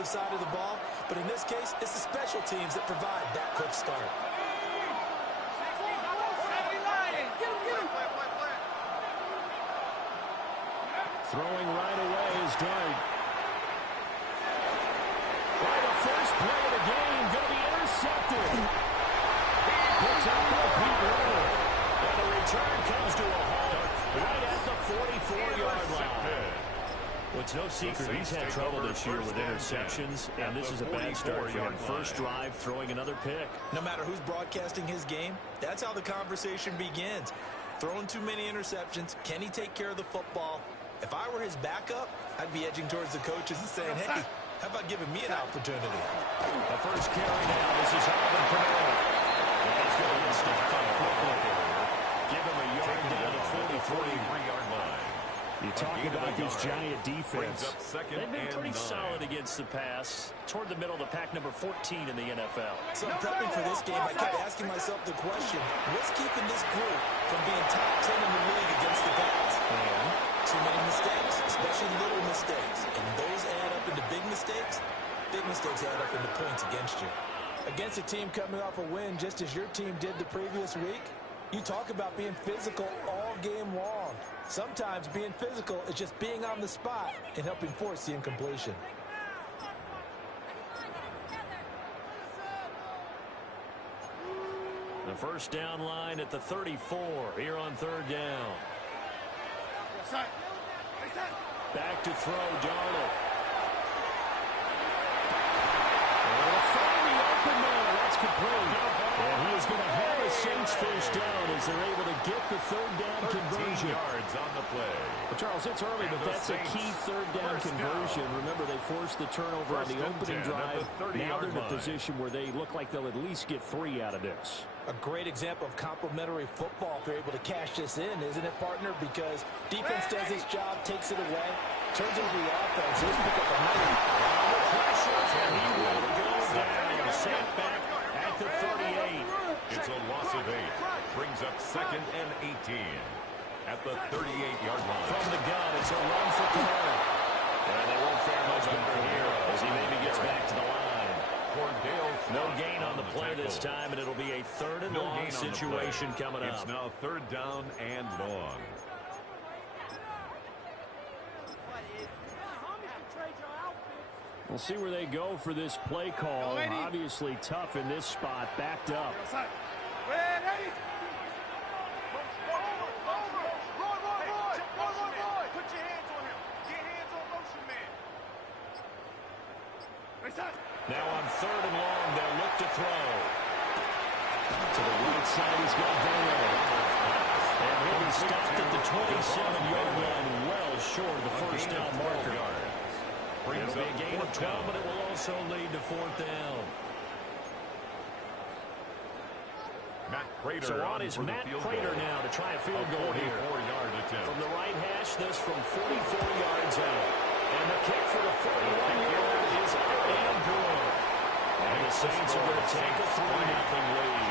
offensive side of the ball, but in this case, it's the special teams that provide that quick start. Throwing right away is Dart. By the first play of the game, going to be intercepted. Picks up by Pete Rowe. And the return comes to a halt right at the 44-yard line. Well, it's no secret he's had trouble this year with interceptions, and this is a bad start for him. First drive, throwing another pick. No matter who's broadcasting his game, that's how the conversation begins. Throwing too many interceptions, can he take care of the football? If I were his backup, I'd be edging towards the coaches and saying, hey, how about giving me an opportunity? The first carry now. This is Alvin Kamara. And he's going to get stopped on a quickly. Give him a yard down to 43-yard line. You talk about this giant defense. They've been pretty solid against the pass. Toward the middle of the pack, number 14 in the NFL. So prepping for this game, I kept asking myself the question, what's keeping this group from being top 10 in the league against the pass? And too many mistakes, especially little mistakes. And those add up into big mistakes. Big mistakes add up into points against you. Against a team coming off a win just as your team did the previous week, you talk about being physical all game long. Sometimes being physical is just being on the spot and helping force the incompletion. The first down line at the 34 here on third down. Back to throw, Darnold. Find the open man. That's complete. And he is going to have a Saints first down as they're able to get the third down conversion. Yards on the play. Well, Charles, it's early, but that's a key third down conversion. Remember, they forced the turnover on the opening drive. Now they're in a position where they look like they'll at least get 3 out of this. A great example of complementary football if they're able to cash this in, isn't it, partner? Because defense does its job, takes it away, turns it to the offense. He'll pick up a nice pressure, and he will go down. Set back at the 38. It's a loss of 8. Brings up 2nd and 18 at the 38-yard line. From the gun, it's a run for Kamara. And they won't fare much better here as he maybe gets back to the line. No gain on the play this time, and it'll be a third and long situation coming up. It's now third down and long. We'll see where they go for this play call. Obviously tough in this spot, backed up. Now on third and long, they'll look to throw. To the right side, he's got Vero. And he'll be stopped at the 27-yard line, well short of the first down marker. It'll be a gain of 12, but it will also lead to fourth down. So on is Matt Prater now to try a field goal here. From the right hash, this from 44 yards out. And the kick for the 41-yard is out and good. And the Saints are going to take a 3-0 lead.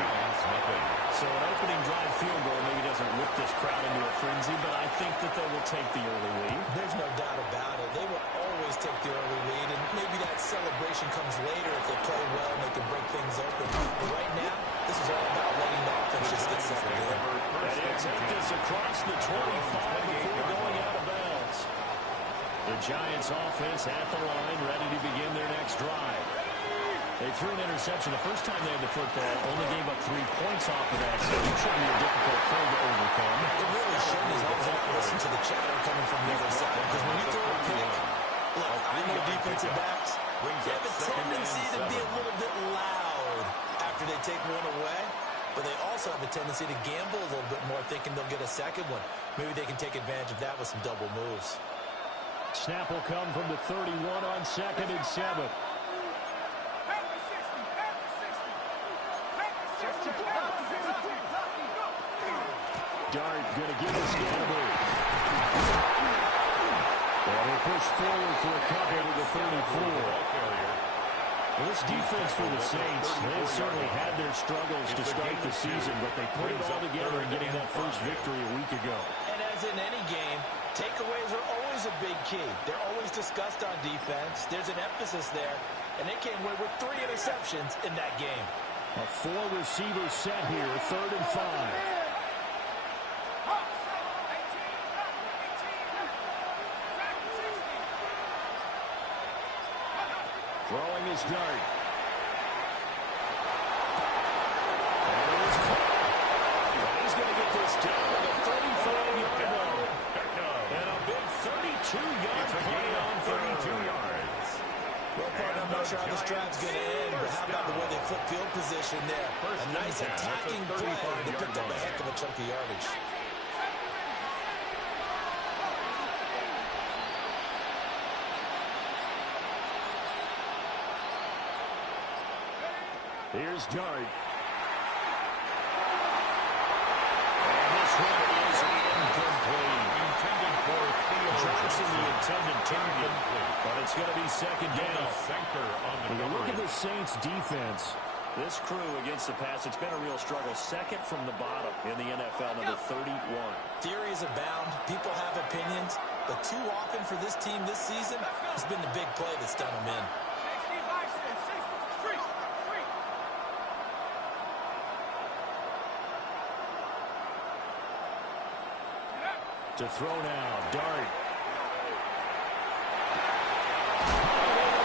So an opening drive field goal maybe doesn't whip this crowd into a frenzy, but I think that they will take the early lead. There's no doubt about it. They will always take the early lead, and maybe that celebration comes later if they play well and they can break things open. But right now, this is all about letting the offense just get settled in. And he'll take this across the 25 before going out of bounds. The Giants offense at the line, ready to begin their next drive. They threw an interception the first time they had the football, only gave up 3 points off of that, so it should be a difficult play to overcome. It really shouldn't, as long as I listen to the chatter coming from the other side. Because when you throw a pick, look, I know defensive backs, they have a tendency to be a little bit loud after they take one away, but they also have a tendency to gamble a little bit more, thinking they'll get a second one. Maybe they can take advantage of that with some double moves. Snap will come from the 31 on 2nd and 7. Dart going to give us Gamble. And he'll push forward for a cover to the 34. Well, this defense for the Saints, they certainly had their struggles to start the season, but they put it all together in getting that first victory a week ago. And as in any game, takeaways are always Pressure's a big key. They're always discussed on defense. There's an emphasis there, and they came away with 3 interceptions in that game. A 4-receiver set here, 3rd and 5. Throwing his dart. He's going to get this down to the 35-yard line. And a big 32-yard play on 32 yards. Well, partner, I'm not sure how this drive's going to end, but how about the way they flip field position there? A nice attacking play. They picked up a heck of a chunk of yardage. Here's Dart. And this one is incomplete. Intended for Theo Johnson, the intended target. But it's going to be second down. Center on the When you look at coverage. the Saints defense, this crew against the pass, it's been a real struggle. Second from the bottom in the NFL, number 31. Theories abound. People have opinions. But too often for this team this season, it's been the big play that's done them in. To throw now, Dart.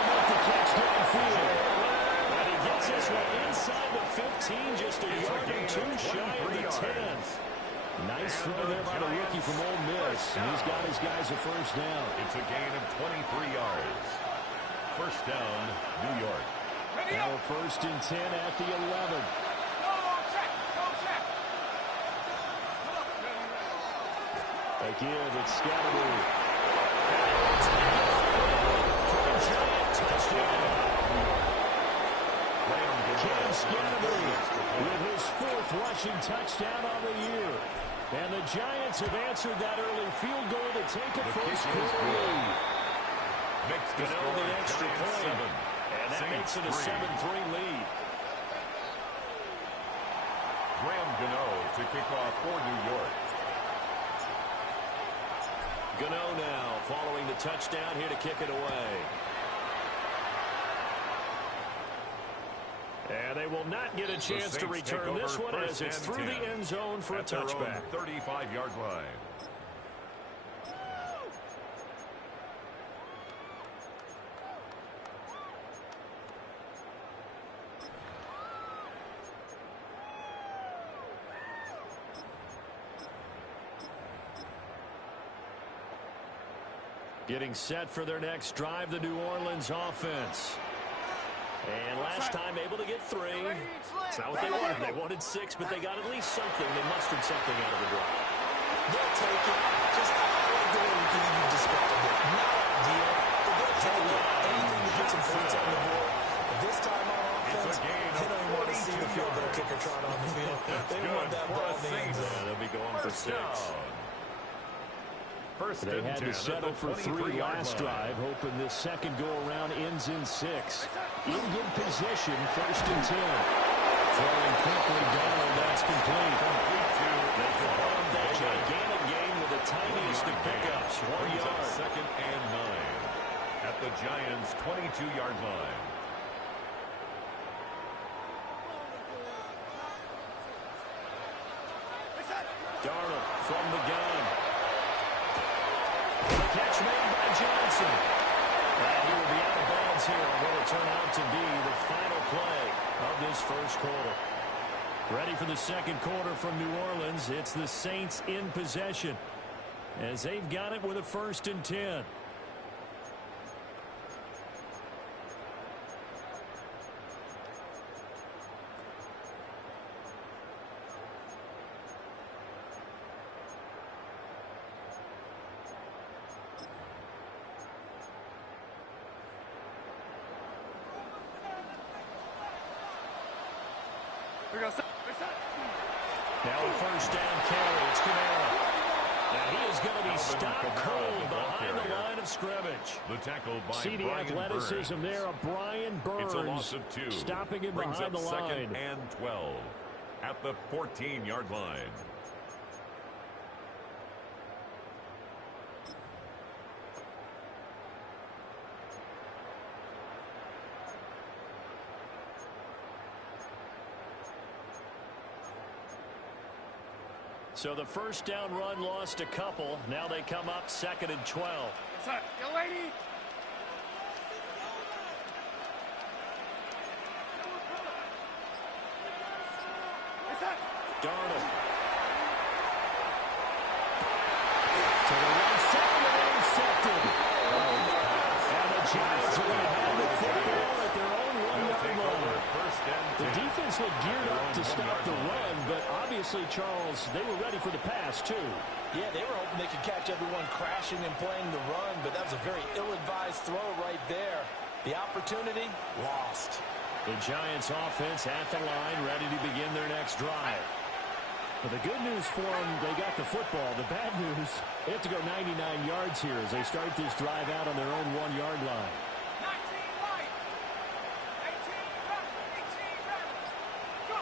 Make the catch downfield. And he gets this one inside the 15, just a yard or 2 shy of the 10. Nice throw there by the rookie from Ole Miss. And he's got his guys a first down. It's a gain of 23 yards. First down, New York. Now 1st and 10 at the 11. Again, it's Scatterby. For a giant touchdown. Cam Scatterby with his 4th rushing touchdown on the year. And the Giants have answered that early field goal to take a first-quarter lead. Gano the extra point. And that makes it a 7-3 lead. Graham Gano to kick off for New York. Gano now following the touchdown here to kick it away. And they will not get a chance to return this one as it's through the end zone for a touchback. 35-yard line. Getting set for their next drive, the New Orleans offense. And last time able to get 3. It's not what they wanted. They wanted 6, but they got at least something. They mustered something out of the drive. They'll take it. Just I like the way you described it. Not ideal, but they'll take it. Anything to get some points on the board. But this time on offense, they don't want to see the field goal kicker trot on the field. They want that ball in the end zone. They'll be going for 6. They had to settle for 3 last drive, hoping this second go-around ends in 6. In good position, 1st and 10. Throwing quickly down, that's complete. They followed that gigantic gain with the tiniest of pickups, 1 yard. Second and 9 at the Giants' 22-yard line. Darnold from the gun. Catch made by Johnson. And he will be out of bounds here on what will turn out to be the final play of this first quarter. Ready for the second quarter from New Orleans. It's the Saints in possession as they've got it with a 1st and 10. Now a 1st down carry. It's Kamara. Now he is going to be stopped cold behind the line of scrimmage. The tackle by See the Brian athleticism Burns. there of Brian Burns. It's a loss of 2. Stopping him Brings behind up the line. 2nd and 12 at the 14-yard line. So the first down run lost a couple. Now they come up 2nd and 12. What's up, young lady? Darnold. To the right side and intercepted. And the Giants are going to have the football at their own 1-yard line. The defense looked geared up to stop the run, but obviously, Charles, they were ready for the pass, too. Yeah, they were hoping they could catch everyone crashing and playing the run, but that was a very ill-advised throw right there. The opportunity, lost. The Giants offense at the line, ready to begin their next drive. But the good news for them, they got the football. The bad news, they have to go 99 yards here as they start this drive out on their own 1-yard line. 19 right. 18 left. 18 left. Go.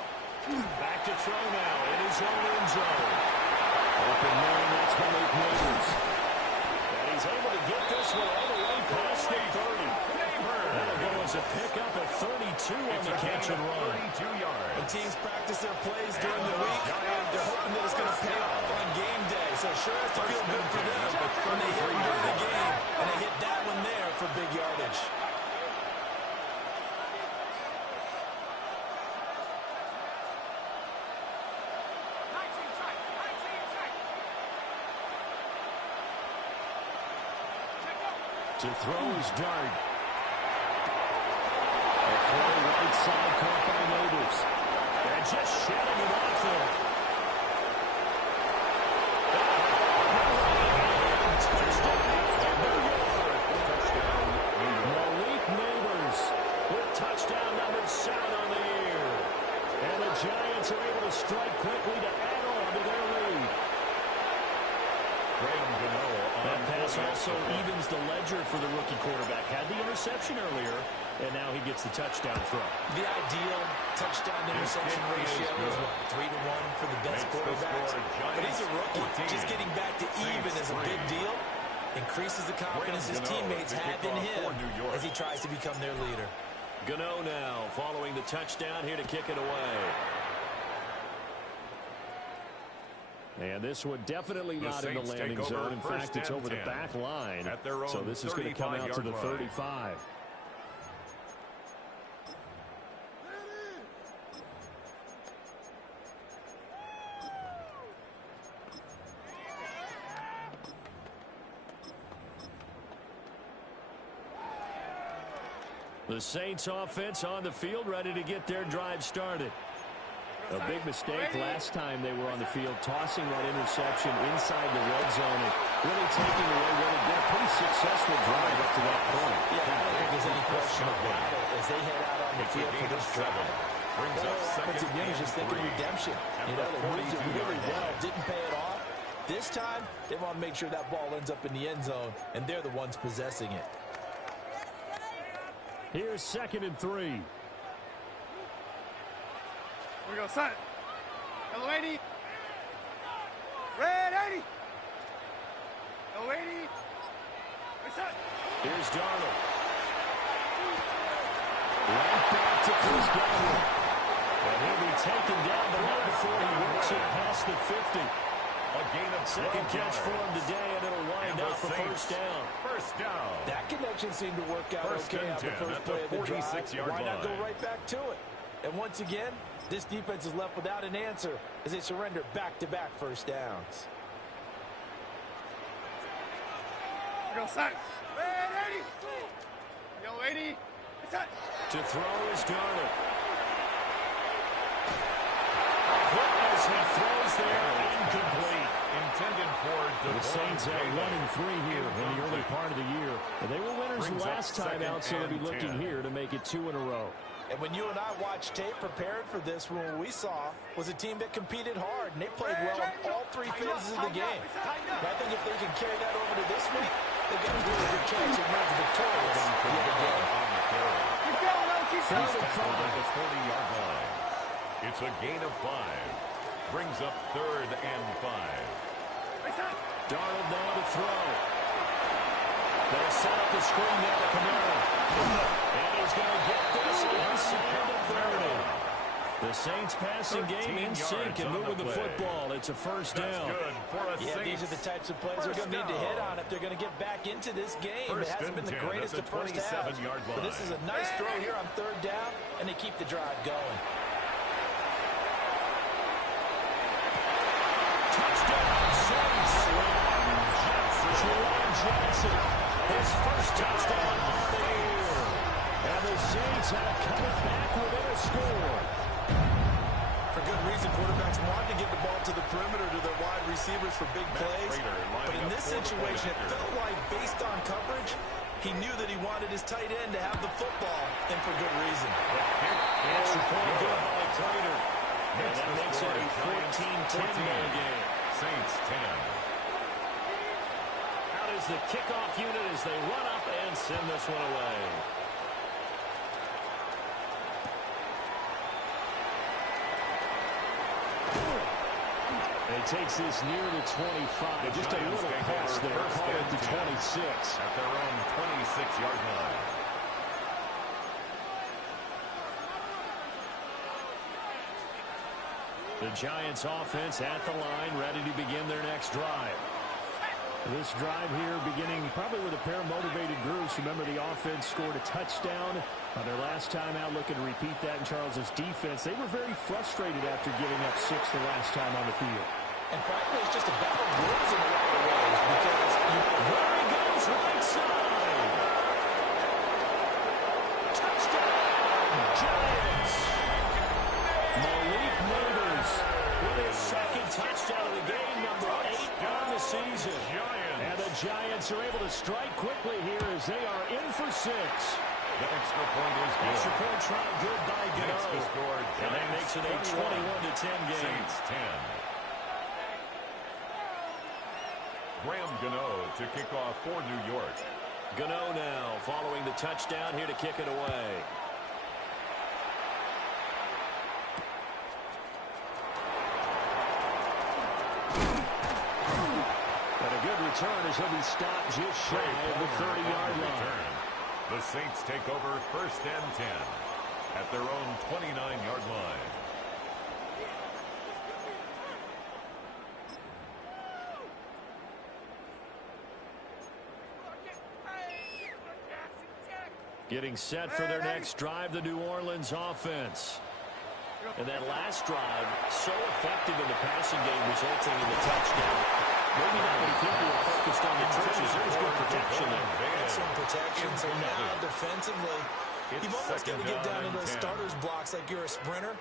Back to throw now in his own end zone. Open man, that's Malik Neighbors. And he's able to get this one all the way past the 30. That'll go as a pickup at 32 on the catch and run. 32 yards. When teams practice their plays during the week, they're hoping that it's going to pay off on game day. So it sure has to feel good for them when they hit during the game, and they hit that one there for big yardage. To throw is Dart. A full right side caught by Neighbors. And just shedding it off there. Malik Neighbors with touchdown number 7 on the year. And the Giants are able to strike quickly to add on to their lead. That pass also evens the ledger for the rookie quarterback. Had the interception earlier, and now he gets the touchdown throw. The ideal touchdown-interception ratio is, 3-to-1 for the best quarterbacks. But he's a rookie. Just getting back to even is a big deal. Increases the confidence his teammates have in him as he tries to become their leader. Gano now following the touchdown here to kick it away. And this one definitely not in the landing zone. In fact, it's over the back line. So this is going to come out to the 35. The Saints offense on the field, ready to get their drive started. A big mistake last time they were on the field, tossing that interception inside the red zone and really taking away what had been a pretty successful drive up to that point. Yeah, I don't think there's any question about it as they head out on the field for this drive. The offensive unit is just thinking redemption. You know, they moved it really well, didn't pay it off. This time, they want to make sure that ball ends up in the end zone, and they're the ones possessing it. Here's 2nd and 3. We go, son. Yellow 80. Red 80. Yellow 80. Hey, son. Here's Darnold. Right back to Chris Godwin. And he'll be taken down the line before he works it past the 50. A gain of 2nd catch for him today, and it'll wind up a first down. First down. That connection seemed to work out okay on the first play of the drive. Why not go right back to it? And once again, this defense is left without an answer as they surrender back-to-back first downs. We go, son. Red 80. Yellow 80. Hey, son. To throw is Darnold. As he throws there, incomplete. Intended for the Saints at 1-3 here in the early part of the year. And they were winners last time out, so they'll be looking here to make it 2 in a row. And when you and I watched tape prepared for this, what we saw was a team that competed hard, and they played well in all 3 phases of the game. And I think if they can carry that over to this week, they've got a really good chance of emerging victorious yet again. First down at the 40-yard line. It's a gain of 5. Brings up 3rd and 5. Darnold now to throw. They'll set up the screen there to Kamara. And he's going to get this inside the 30. The Saints passing game in sync and moving the football. It's a first down. These are the types of plays they're going to need to hit on if they're going to get back into this game. It hasn't been the greatest of first halves, but this is a nice throw here on third down, and they keep the drive going. Touchdown, Saints. Juwan Johnson, his first touchdown of the year. And the Saints have come back within a score. For good reason, quarterbacks want to get the ball to the perimeter to their wide receivers for big plays. But in this situation, it felt like, based on coverage, he knew that he wanted his tight end to have the football, and for good reason. Extra point good by Prater. And that makes it a 14-10 ball game. Saints 10. Out is the kickoff unit as they run up and send this one away. He takes this near the 25. Just a little pass there. Call it the 26. At their own 26-yard line. The Giants offense at the line, ready to begin their next drive. This drive here beginning probably with a pair of motivated groups. Remember, the offense scored a touchdown on their last time out, looking to repeat that in Charles's defense. They were very frustrated after giving up 6 the last time on the field. And frankly, it's just a battle of words in a lot of ways because there he goes, right side. Touchdown, Giants. Malik Neighbors with his second touchdown of the game, number 8 on the season. And the Giants are able to strike quickly here as they are in for 6. The extra point is good. Extra point try good by Gano. And that makes it a 21-10 game. Saints 10. Graham Gano to kick off for New York. Gano now following the touchdown here to kick it away. But a good return as he'll be stopped just shy of the 30-yard line. The Saints take over first and 10 at their own 29-yard line. Getting set for their next drive, the New Orleans offense. And that last drive, so effective in the passing game, resulting in the touchdown. Maybe not when you think you were focused on the trenches. There's good protection there. Some protection. So now defensively, you've almost got to get down into the starter's blocks like you're a sprinter.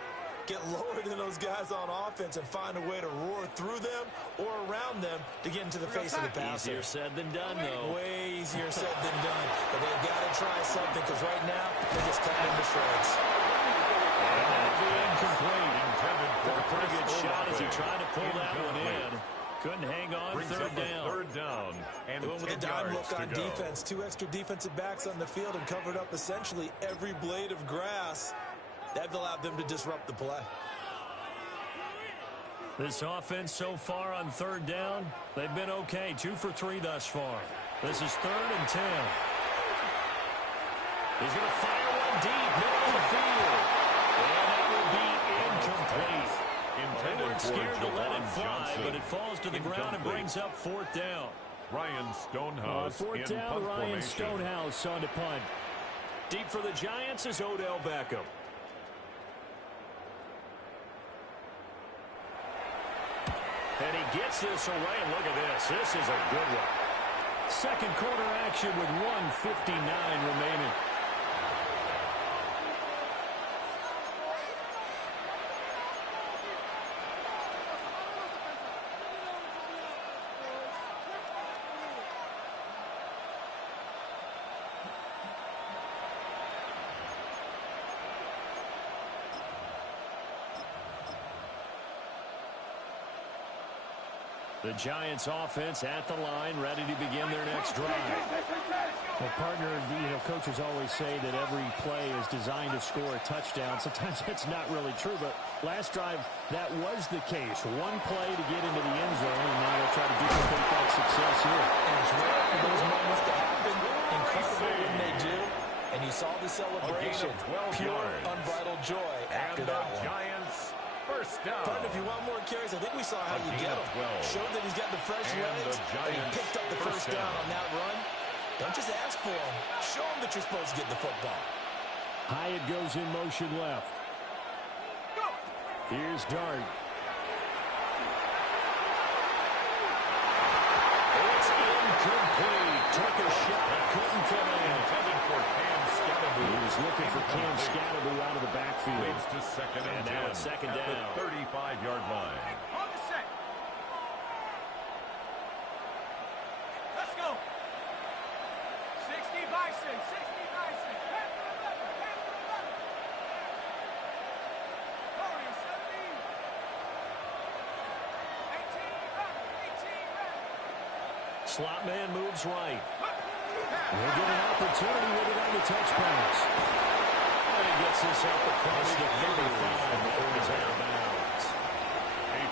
Get lower than those guys on offense and find a way to roar through them or around them to get into the face of the passer. Easier said than done, though. Way easier said than done. But they've got to try something because right now they're just cutting into shreds. And that'll be incomplete. Took a pretty good shot as he tried to pull that one in. Couldn't hang on. Third down. And with a dime look on defense. 2 extra defensive backs on the field and covered up essentially every blade of grass. That allowed them to disrupt the play. This offense so far on third down, they've been okay. 2 for 3 thus far. This is 3rd and 10. He's going to fire one deep, middle of the field. And that will be incomplete. They weren't scared to let it fly, but it falls to the ground and brings up 4th down. Ryan Stonehouse 4th in down, punt Ryan formation. Stonehouse on the punt. Deep for the Giants is Odell Beckham. And he gets this away, and look at this. This is a good one. Second quarter action with 1:59 remaining. The Giants offense at the line, ready to begin their next drive. Well, partner, coaches always say that every play is designed to score a touchdown. Sometimes that's not really true, but last drive, that was the case. One play to get into the end zone, and now they'll try to duplicate that success here. And it's rare for those moments to happen. Incredible when they do. And you saw the celebration. Pure, unbridled joy after that one. First down. Partner, if you want more carries, I think we saw how you get him. Showed that he's got the fresh legs, and he picked up the first down on that run. Don't just ask for him. Show him that you're supposed to get the football. Hyatt goes in motion left. Here's Dart. It's incomplete. Took a shot. Couldn't come in. Intended for Cam Scatterboo. He was looking for Cam Scatterboo out of the backfield. Leads to second and 10. Now it's second at down. the 35-yard line. On the set. Let's go. 60 Bison. 60 Bison. Head for 11. Head for 11. Hurry, 17. 18 ready. 18 ready. Slot man moves right. We'll get an opportunity with it on the touch pass. And he gets this up across the 35 before he's out of bounds.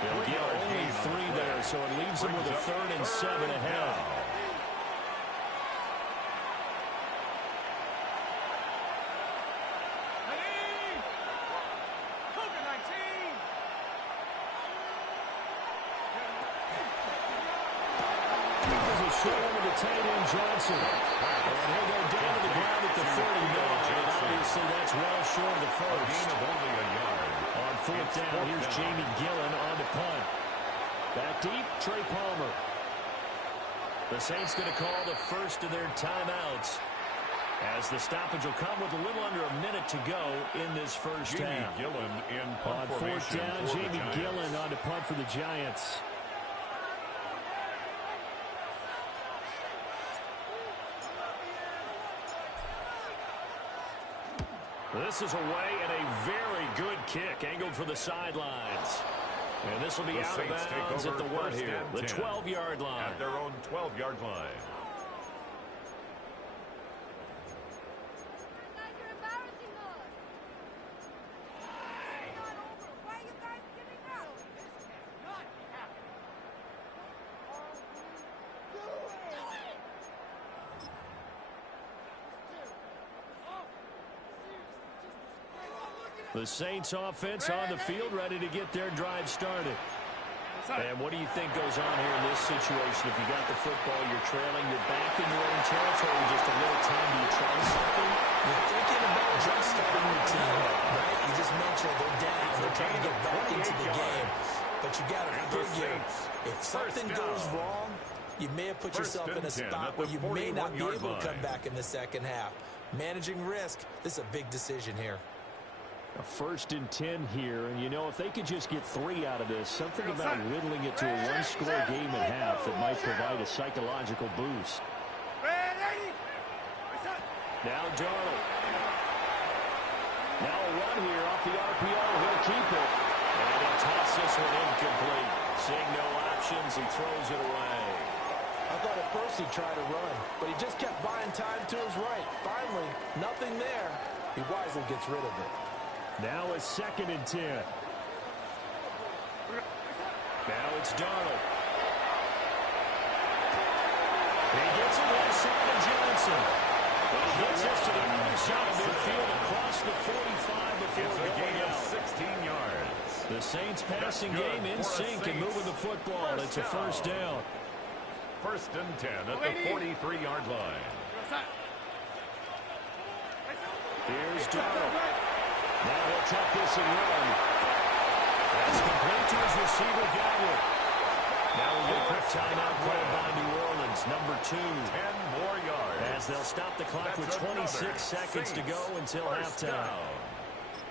They'll get only 3 there, so it leaves them with a 3rd and 7 ahead. Ready. Cougar 19. There's a short one to the tight end, Johnson. And he'll go down to the ground at the 39. And obviously that's well short of the first. Gain of only a yard. On 4th down, here's Jamie Gillen on the punt. Back deep, Trey Palmer. The Saints going to call the first of their timeouts, as the stoppage will come with a little under a minute to go in this first Jamie half. Gillen in On punt 4th formation down, for the Jamie Giants. Gillen on the punt for the Giants. This is away and a very good kick, angled for the sidelines. And this will be The out of Saints take bounds over at the what first here? and The 10. 12-yard line. At their own 12-yard line. You guys are embarrassing us. It's not over. Why are you guys giving up? This cannot be happening. The Saints offense on the field, ready to get their drive started. And what do you think goes on here in this situation? If you got the football, you're trailing, you're back in your own territory, just a little time, do you try something? You're thinking about just starting your team, right? You just mentioned they're down. They're trying to get back into the game. But you got to figure, if something goes wrong, you may have put yourself in a spot where you may not be able to come back in the second half. Managing risk, this is a big decision here. A 1st and 10 here, and you know, if they could just get 3 out of this, something about whittling it to a one-score game at half that might provide a psychological boost. Ready. Now Darnold. Now a run here off the RPO. He'll keep it. And he'll toss this one incomplete. Seeing no options, he throws it away. I thought at first he tried to run, but he just kept buying time to his right. Finally, nothing there. He wisely gets rid of it. Now a 2nd and 10. Now it's Darnold. He gets it left side to Johnson. And he gets us to the other side of midfield across the 45 before It's a going gain of out. 16 yards. The Saints passing game in sync and moving the football. It's a first down. 1st and 10 at the 43-yard line. Here's Darnold. Now he'll tuck this and run. That's complete to his receiver, Godwin. Now we'll get a quick timeout called by New Orleans, number 2. 10 more yards. As they'll stop the clock with 26 seconds to go until halftime.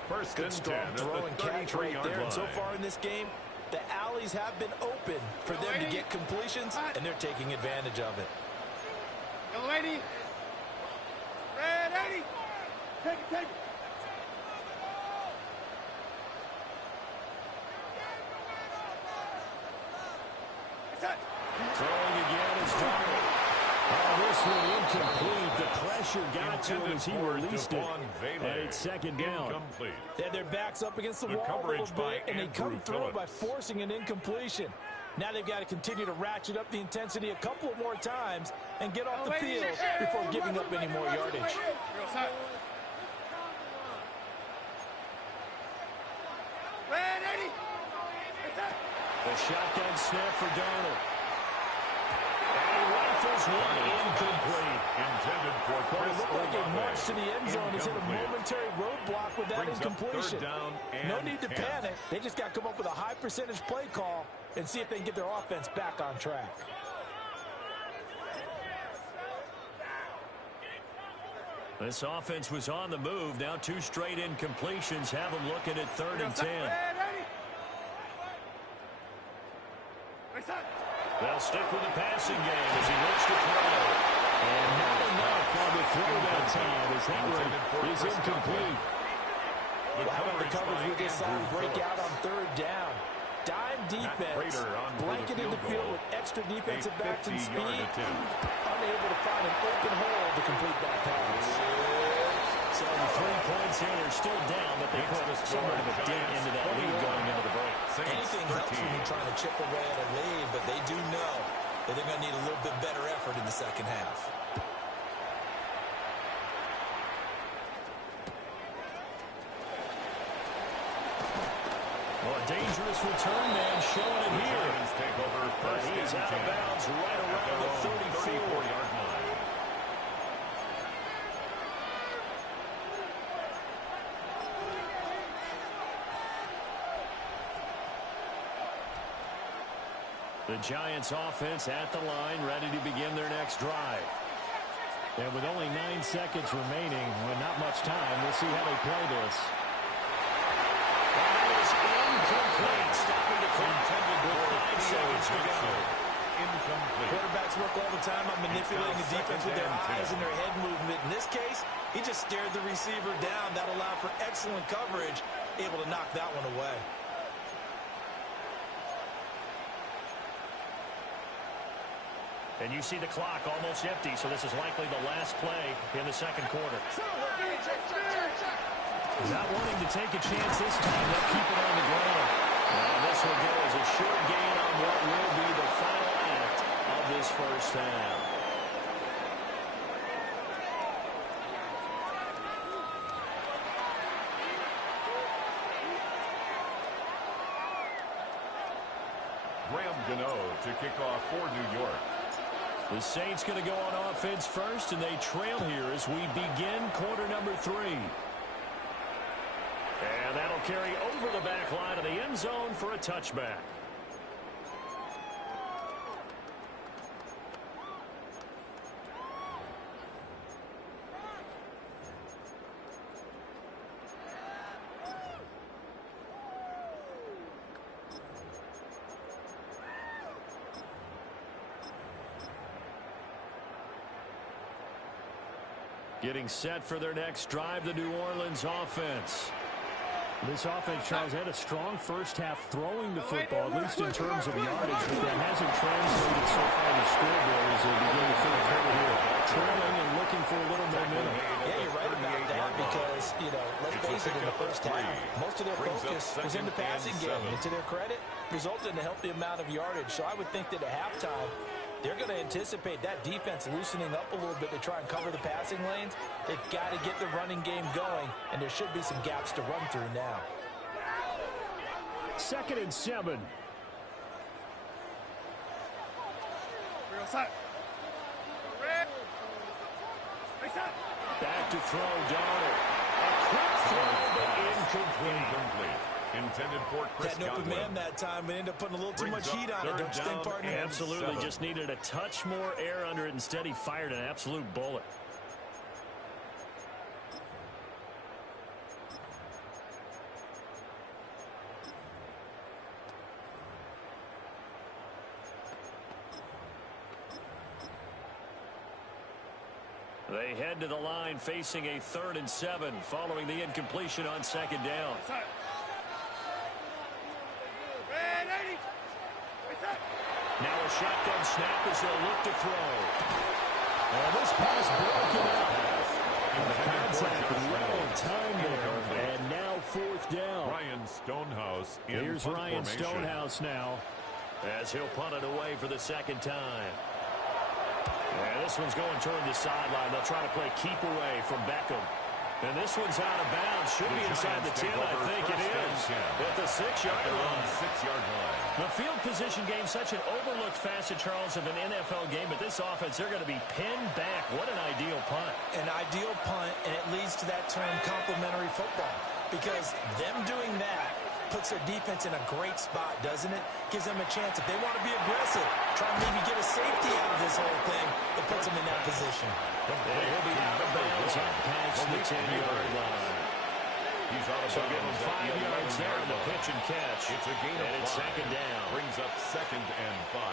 1st Good and 10 strong at the throw and catch right 33-yard there. line. And so far in this game, the alleys have been open for them to get completions, and they're taking advantage of it. Go, lady. Ready. Take it, take it. Throwing again is Darnold. Oh, this one incomplete. The pressure got to him as he released it. And it's 2nd down. Incomplete. They had their backs up against the The wall a little coverage by bit, and they Andrew come through by Phillips. forcing an incompletion. Now they've got to continue to ratchet up the intensity a couple of more times and get off the field before giving up any more yardage. Ready. The shotgun snap for Darnold. And he rifles one incomplete. Intended for Well, it Chris looked like a Olave. march to the end zone. He's hit a Incomplete. momentary roadblock with that Brings up incompletion. third down and No need to 10. panic. They just got to come up with a high percentage play call and see if they can get their offense back on track. This offense was on the move. Now 2 straight incompletions have them looking at 3rd and 10. They'll stick with the passing game as he looks to throw. And not enough on the throw that time as that one is incomplete. Well, how about the coverage we just saw him break out on 3rd down? Dime defense, blanketed the field with extra defensive backs and speed, unable to find an open hole to complete that pass. So the 3 points here, they're still down, but they put somewhat of a dent into that lead going into the break. Anything helps when you're trying to chip away at a lead, but they do know that they're going to need a little bit better effort in the second half. Well, a dangerous return man showing it here. Take over first He is and out of 10 bounds right around the 34-yard line. The Giants offense at the line, ready to begin their next drive. And with only 9 seconds remaining, with not much time, we'll see how they play this. That is incomplete. Stopping the clock with 5 seconds to go. Incomplete. Quarterbacks work all the time on manipulating the defense with their eyes and their head movement. In this case, he just stared the receiver down. That allowed for excellent coverage, able to knock that one away. And you see the clock almost empty, so this is likely the last play in the second quarter. Not wanting to take a chance this time, they'll keep it on the ground. And this will go as a short gain on what will be the final act of this first half. Graham Gano to kick off for New York. The Saints going to go on offense first, and they trail here as we begin quarter number 3. And that'll carry over the back line of the end zone for a touchback. Getting set for their next drive, the New Orleans offense. This offense, Charles, had a strong first half throwing the football, at least in terms of yardage, but that hasn't translated so far to scoreboard as they begin the third quarter here. Trailing and looking for a little momentum. Yeah, you're right about that because, let's face it, in the first half, most of their focus was in the passing game. And to their credit, resulted in a healthy amount of yardage. So I would think that at halftime, they're going to anticipate that defense loosening up a little bit to try and cover the passing lanes. They've got to get the running game going, and there should be some gaps to run through now. 2nd and 7. Back to throw, Darnold. A quick throw, but incomplete. Intended for Chris Had an open man that time and ended up putting a little too much heat on it. Don't you think, partner? Absolutely. Just needed a touch more air under it. Instead, he fired an absolute bullet. They head to the line facing a 3rd and 7 following the incompletion on 2nd down. Now a shotgun snap as they'll look to throw. And this pass broken up. And the contact right on time there. And now 4th down. Ryan Stonehouse in Here's punt Ryan formation. Stonehouse now as he'll punt it away for the 2nd time. And this one's going toward the sideline. They'll try to play keep away from Beckham. And this one's out of bounds. Should be inside the 10, I think it is. At the 6-yard line. 6-yard line. The field position game, such an overlooked facet, Charles, of an NFL game. But this offense, they're going to be pinned back. What an ideal punt. An ideal punt, and it leads to that term complementary football. Because them doing that puts their defense in a great spot, doesn't it? Gives them a chance. If they want to be aggressive, try and maybe get a safety out of this whole thing, it puts them in that position. He'll be out of bounds up past the 10-yard line. He's out of bounds. So give him 5 yards there on the pitch and catch. It's a gain of 5. It's second down. Brings up 2nd and 5.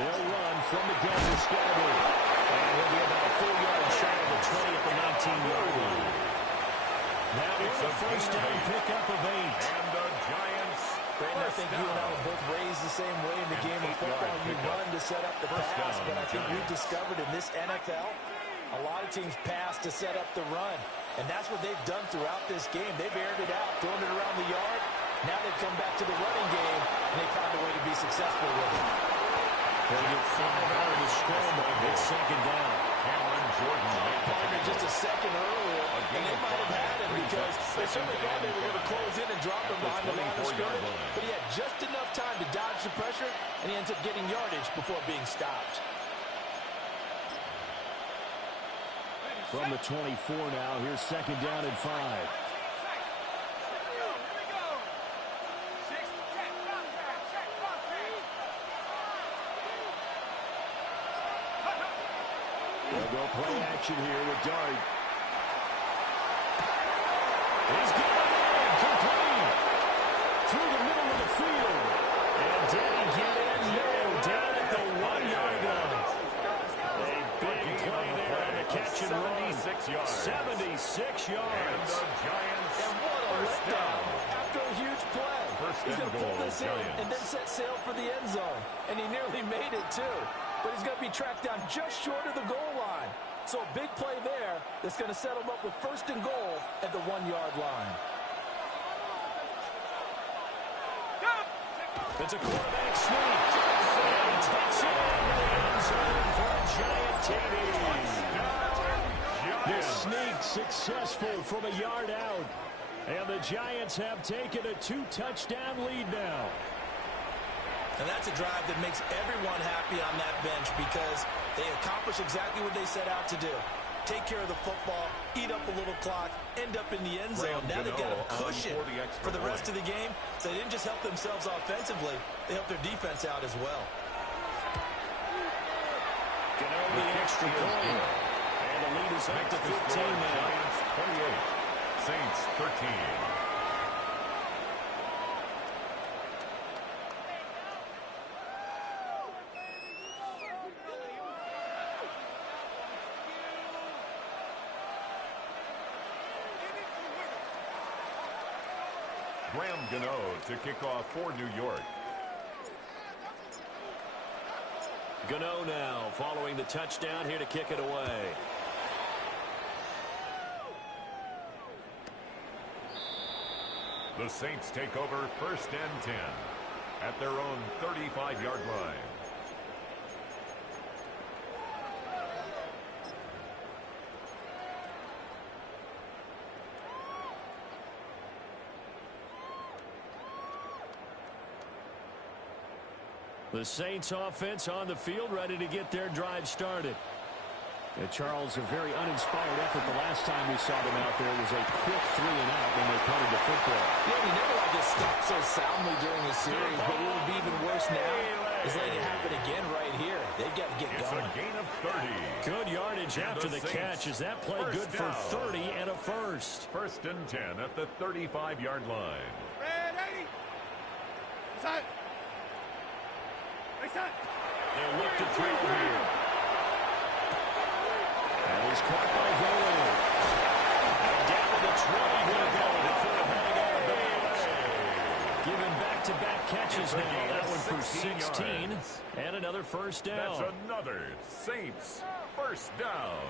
They'll run from the gun to Scalabrini. And he'll be about 4 yards shy of the 20 at the 19-yard line. Now it's a first down pickup of 8. And the Giants. Brandon, I think you and I were both raised the same way in the game of football. You run to set up the pass, but I think we've discovered in this NFL, a lot of teams pass to set up the run. And that's what they've done throughout this game. They've aired it out, thrown it around the yard. Now they've come back to the running game, and they found a way to be successful with it. They'll get 5 out of the scramble. It's second down. Cameron Jordan. Partner just a second earlier, and they might have had him because they certainly thought they were going to close in and drop him behind the line of scrimmage. But he had just enough time to dodge the pressure, and he ends up getting yardage before being stopped. From the 24 now, here's second down and 5. They'll go play action here with Dart. He's got it in, complete. Through the middle of the field. And did he get in? No, down at the 1-yard line. A big play there on the catch and run. 76 yards. 76 yards. And the Giants. And what a letdown after a huge play. He's going to pull this in and then set sail for the end zone. And he nearly made it, too. But he's going to be tracked down just short of the goal line. So a big play there that's going to set him up with first and goal at the 1-yard line. It's a quarterback sneak. And he takes it into the end zone for a giant TD. This sneak successful from a yard out. And the Giants have taken a 2-touchdown lead now. And that's a drive that makes everyone happy on that bench because they accomplish exactly what they set out to do. Take care of the football, eat up a little clock, end up in the end zone. Now they've got a cushion for the rest of the game. So they didn't just help themselves offensively, they helped their defense out as well. Gano the extra point. And the lead is up to 15 now. Giants 28. Saints 13. Graham Gano to kick off for New York. Gano now following the touchdown here to kick it away. The Saints take over first and 10 at their own 35-yard line. The Saints offense on the field, ready to get their drive started. Charles, a very uninspired effort the last time we saw them out there. It was a quick 3-and-out when they punted the football. Yeah, we never like it stopped so soundly during the series, but what would be even worse now is letting it happen again right here. They've got to get going. It's a gain of 30. Good yardage after the catch. Is that play good for 30 and a first? First and 10 at the 35-yard line. Red 80. Inside. Inside. They'll look to throw here. And he's caught by Vole. And down to the 20 will go before heading out of bounds. Giving back-to-back catches now. That one for 16 and another first down. That's another Saints first down.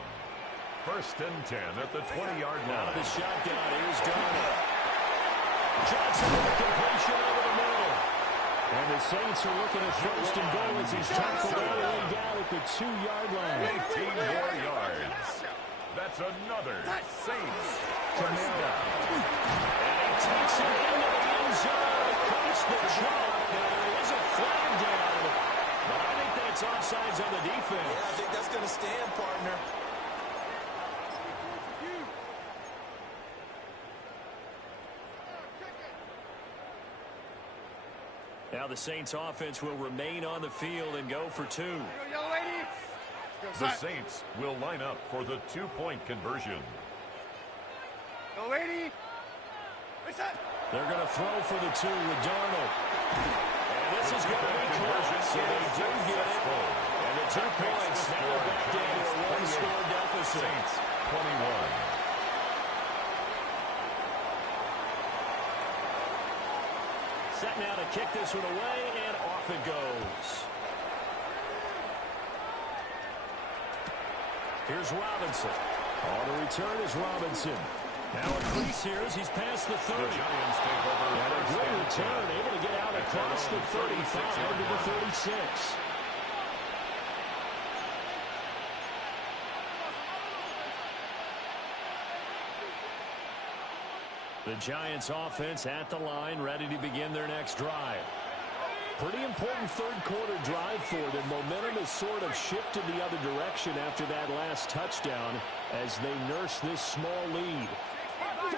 1st and 10 at the 20-yard line. Out of the shotgun, here's Darnold. Johnson with the completion over the middle. And the Saints are looking at 1st and goal as he's tackled all the way down at the 2-yard line. 18 more yards. That's another Saints first down. And he takes it into the end zone across the chalk. Now there is a flag down, but I think that's offsides on the defense. Yeah, I think that's going to stand, partner. Now the Saints offense will remain on the field and go for 2. The Saints will line up for the 2-point conversion. They're going to throw for the 2 with Darnold. And this is going to be close. So they do get it. And the 2 points now are back down to a 1-score deficit. Saints 21. Set now to kick this one away, and off it goes. Here's Robinson. On the return is Robinson. Now a crease here as he's past the 30. The Giants take over. And a great return, able to get out across the 35 to the 36. The Giants offense at the line, ready to begin their next drive. Pretty important third-quarter drive for them. Momentum has sort of shifted the other direction after that last touchdown as they nurse this small lead. On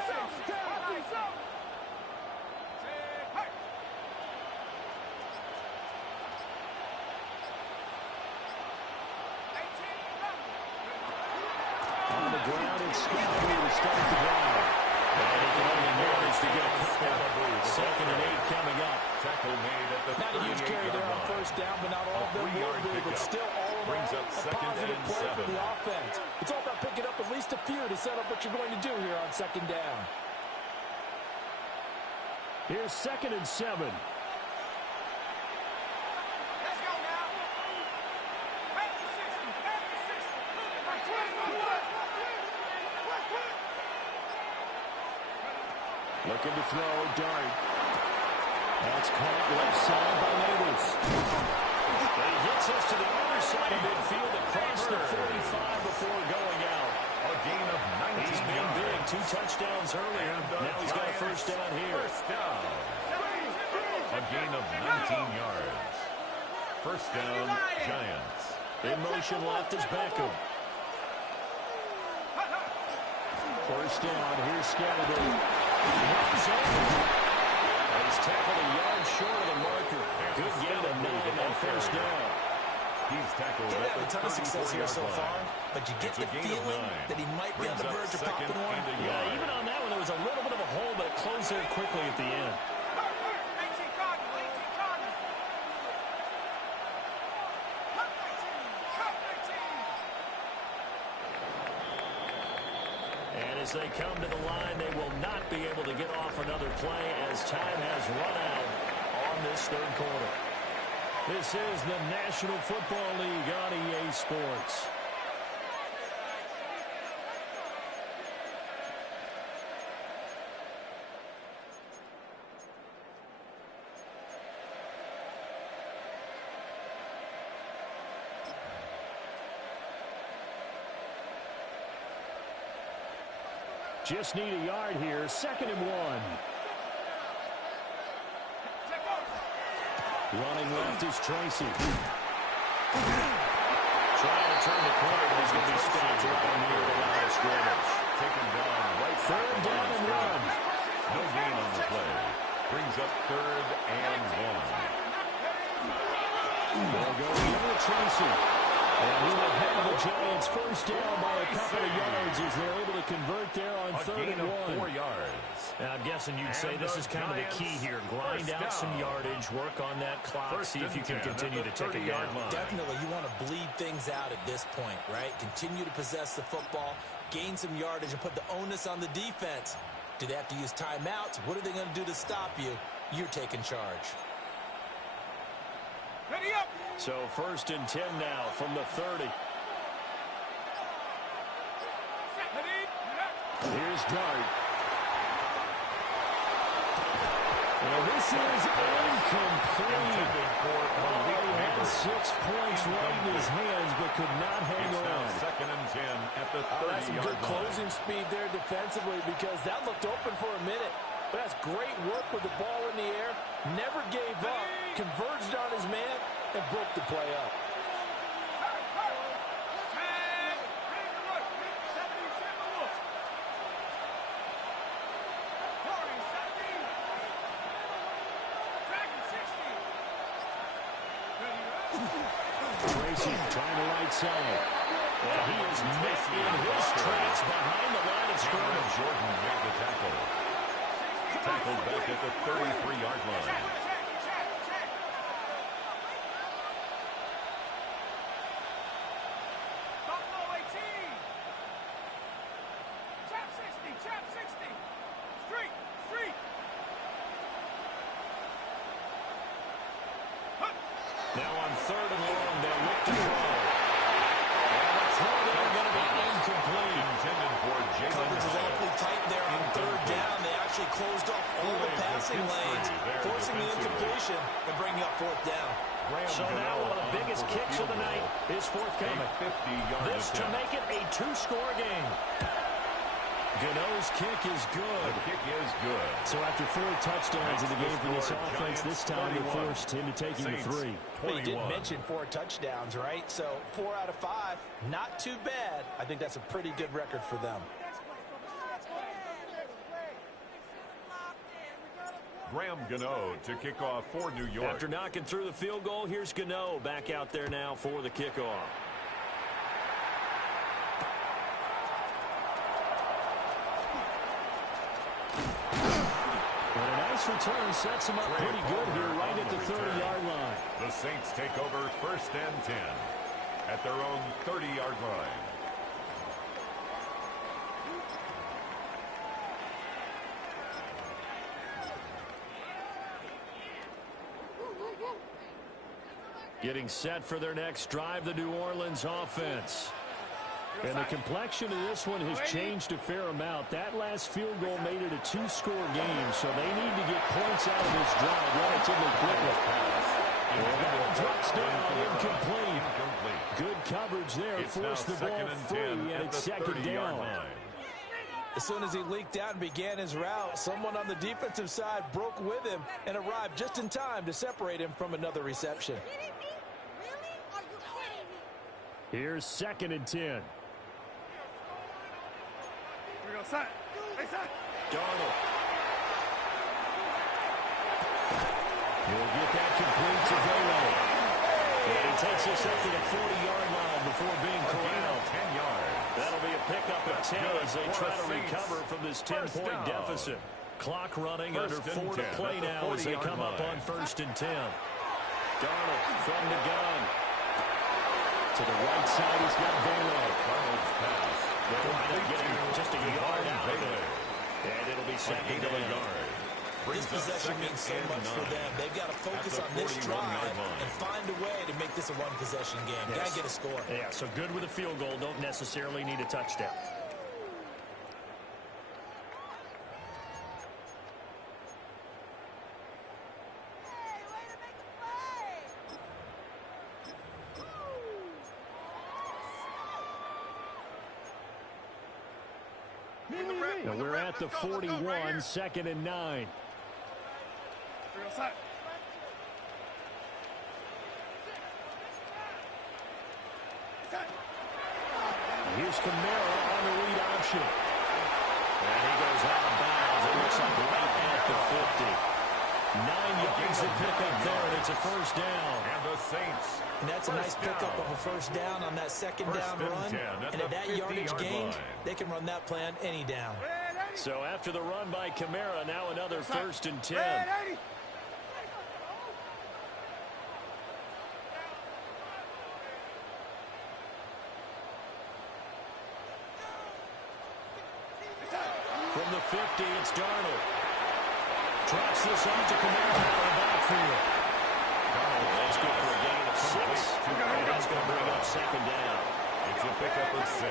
the ground, it's Scotty to start the drive. And he can only manage to get a couple. 2nd and 8 coming up. Tackle made at the Not a huge carry there on 1st down, but not all of them will be, but still all of Brings them up a 2nd positive and play 7. for the offense. It's all about picking up at least a few to set up what you're going to do here on 2nd down. Here's 2nd and 7. Looking to throw, Dart. That's caught left side by Nabels. But he gets us to the other side of midfield across the 45 before going out. A gain of 19 He's been big. 2 touchdowns earlier. Now he's got a first down here. First down. A gain of 19 yards. First down, Giants. In motion left is Beckham. First down, here's Scalabrine. Runs over. He's tackled a yard short of the marker. Good gain of 9 on first down. He's tackled He's at had the a ton of success here so 34-yard far, line. but you get It's the a gain of feeling 9. that he might be on Brings the up verge of 2nd popping one. and a Yeah, yard. even on that one, there was a little bit of a hole, but it closed there quickly at the end. And as they come to the line, they will not be able to get off another play as time has run out on this third quarter. This is the National Football League on EA Sports. Just need a yard here. 2nd and 1. Running left is Tracy. Trying to turn the corner, but he's going to be stopped right near the line of scrimmage. Taken down right. 3rd down and 1. No gain on the play. Brings up 3rd and 1. They'll go to Tracy. And he will have the Giants first down by a couple of yards as they're able to convert there on 3rd and 1. 4 yards. Now, I'm guessing you'd say this is kind of the key here. Grind out some yardage, work on that clock, see if you can continue to take it down. Definitely, you want to bleed things out at this point, right? Continue to possess the football, gain some yardage, and put the onus on the defense. Do they have to use timeouts? What are they going to do to stop you? You're taking charge. Ready up. So 1st and 10 now from the 30. Here's Dart. And this is incomplete. He had 6 points right in his hands, but could not hang on. 2nd and 10 at the 30-yard line. That's some good closing speed there defensively because that looked open for a minute. But that's great work with the ball in the air. Never gave up. Converged on his man and broke the play up. Tracy trying the right side. And he is met in his tracks behind the line of scrimmage. Jordan made the tackle. Tackled back at the 33-yard line. Now on 3rd and long, they'll look to throw. And the throw there going to be incomplete. Intended for Jalen Coverage was awfully tight there on 3rd down. They actually closed off all the passing lanes, forcing the incompletion and bringing up 4th down. So now one of the biggest kicks of the night is forthcoming. This to make it a 2-score game. Gano's kick is good. The kick is good. So after 4 touchdowns in the game for this offense, this time they forced him to taking the 3. Well, you did mention 4 touchdowns, right? So 4 out of 5, not too bad. I think that's a pretty good record for them. Graham Gano to kick off for New York. After knocking through the field goal, here's Gano back out there now for the kickoff. And a nice return sets him up pretty good here right at the 30-yard line. The Saints take over 1st and 10 at their own 30-yard line. Getting set for their next drive, the New Orleans offense. And the complexion of this one has changed a fair amount. That last field goal made it a 2-score game, so they need to get points out of this drive relatively quickly. And that one drops down, incomplete. Good coverage there, forced the ball free, and it's 2nd down. As soon as he leaked out and began his route, someone on the defensive side broke with him and arrived just in time to separate him from another reception. Here's 2nd and 10. Darnold. He'll get that complete to Velo. And he takes us up to the 40-yard line before being corralled. 10 yards. That'll be a pickup of 10 as they try to recover from this 10-point deficit. Clock running under 4 to play now as they come up on 1st and 10. Darnold from the gun. To the right side, he's got Velo. Darnold's pass. They'll wind up getting just a yard out of it. And it'll be 2nd down. This possession means so much for them. They've got to focus on this drive and find a way to make this a one-possession game. Got to get a score. Yeah, so good with a field goal. Don't necessarily need a touchdown. Now we're at the 41, 2nd and 9. Here's Kamara on the read option. And he goes out of bounds. It looks like right at the 50. 9 yards to pick up there, and it's a 1st down. And the Saints. And that's a nice pickup of a 1st down on that 2nd down run. And at that yardage gain, they can run that play on any down. So after the run by Kamara, now another 1st and 10. From the 50, it's Darnold. Drops this off to Kamara out of the backfield. That's good for a gain of 6. And that's going to bring up second down. It's a pickup of 6.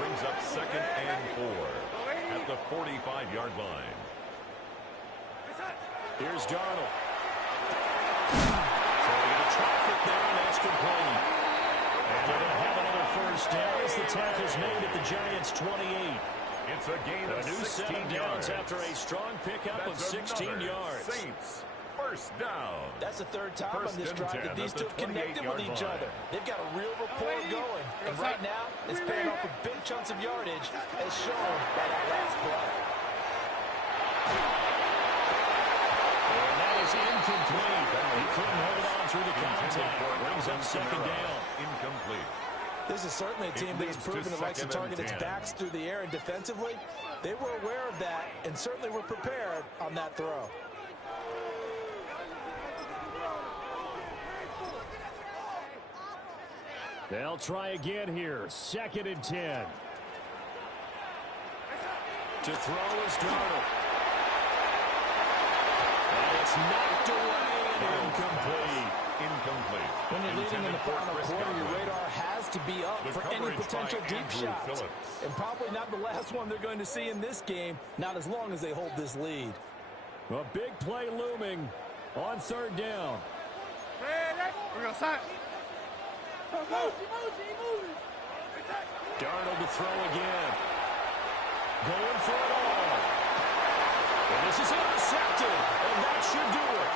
Brings up second and 4 at the 45-yard line. Here's Darnold. Throwing into traffic there, and that's complete. And they're going to have another first down as the tackle's made at the Giants' 28. It's a gain of A new 16 7 yards. downs after a strong pickup of 16 yards. Saints first down. That's the third time First on this and drive 10 that these at the two have connected with 28-yard each line. other. They've got a real rapport going. And right now, it's paying off with big chunks of yardage, as shown by that last play. And that is incomplete. He couldn't hold on through the contact. Brings up second down. Incomplete. This is certainly a team that has leads to proven it likes to second and target its 10. backs through the air, and defensively, they were aware of that and certainly were prepared on that throw. They'll try again here. Second and 10. To throw is Darnold. And it's knocked away and incomplete. Incomplete. When you're leading in the final quarter, your radar has to be up The for any coverage potential by deep Andrew shots. Phillips. And probably not the last one they're going to see in this game, not as long as they hold this lead. A big play looming on third down. Darnold to throw again. Going for it all. And this is intercepted. And that should do it.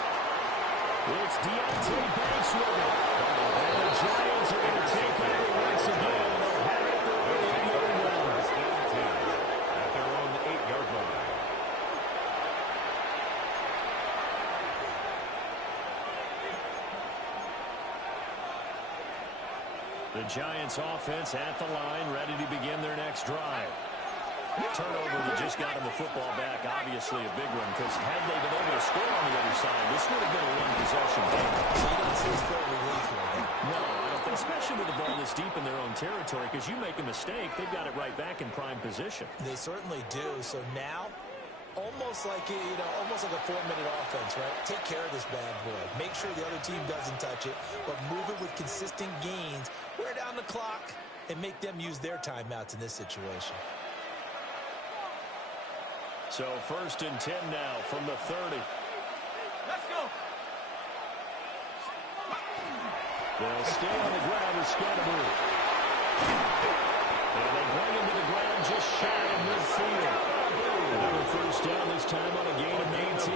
It's Deontay Banks with it. And the Giants are going to take over once again. And they'll have it at their own 8-yard line. First and 10 at their own 8-yard line. The Giants offense at the line, ready to begin their next drive. Turnover that just got him the football back, obviously a big one, because had they been able to score on the other side, this would have been a one-possession game. So you don't see score relief here, then. No, I don't think, especially with the ball this deep in their own territory, because you make a mistake, they've got it right back in prime position. They certainly do. So now, almost like almost like a 4-minute offense, right? Take care of this bad boy. Make sure the other team doesn't touch it, but move it with consistent gains. Wear down the clock and make them use their timeouts in this situation. So first and 10 now from the 30. Let's go. They'll stay on the ground with Scatterbury. And they bring him to the ground just shy of midfield. Another first down, this time on a gain of 19.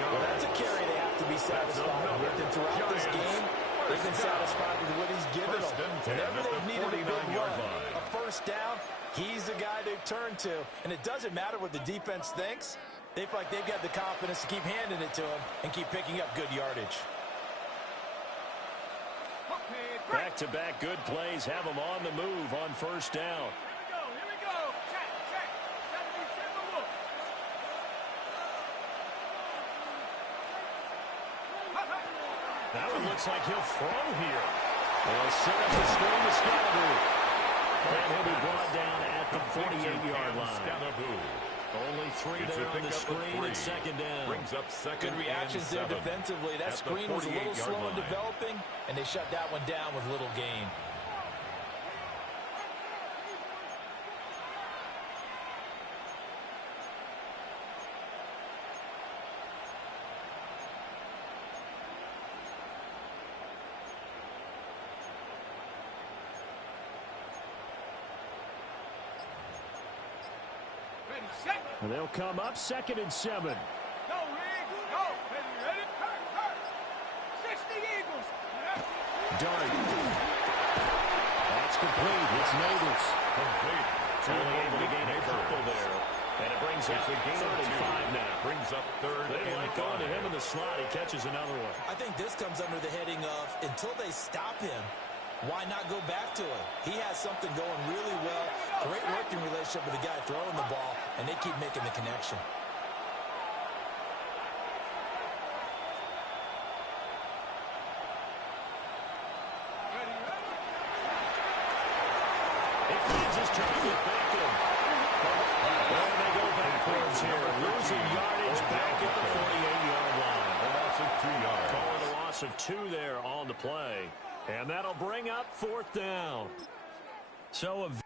Well, that's a carry they have to be satisfied with. And throughout this game, they've been satisfied with what he's given First them. and 10 Whenever at the they've needed a big 49-yard run, line. a first down, he's the guy they've turned to. And it doesn't matter what the defense thinks. They feel like they've got the confidence to keep handing it to him and keep picking up good yardage. Back-to-back good plays have them on the move on first down. Here we go. Check, check. 70, look. That one looks like he'll throw here. They'll set up the screen to Scatterbury. And he'll be brought down at the 48-yard line. Scatterbury. Only 3 there on the screen and second down. Brings up second Good reactions and there 7 defensively. That at the screen was a little 48-yard slow in line. developing, and they shut that one down with little gain. Ready, set. And they'll come up second and 7. Go, Rig. Go. Ready? Hurt. 60 Eagles. Dart. That's complete. It's Neighbors. Complete. Only able to gain a couple there. And it brings up It's a gain third of and 5 2. now. Brings up third They and like going to 5. him in the slot. He catches another one. I think this comes under the heading of, until they stop him, why not go back to him? He has something going really well. Great working relationship with the guy throwing the ball, and they keep making the connection. He finds his target back in. And they go backwards here. Losing yardage back at the 48-yard line. A loss of 2 yards. Calling a loss loss of 2 there on the play. And that'll bring up 4th down. So a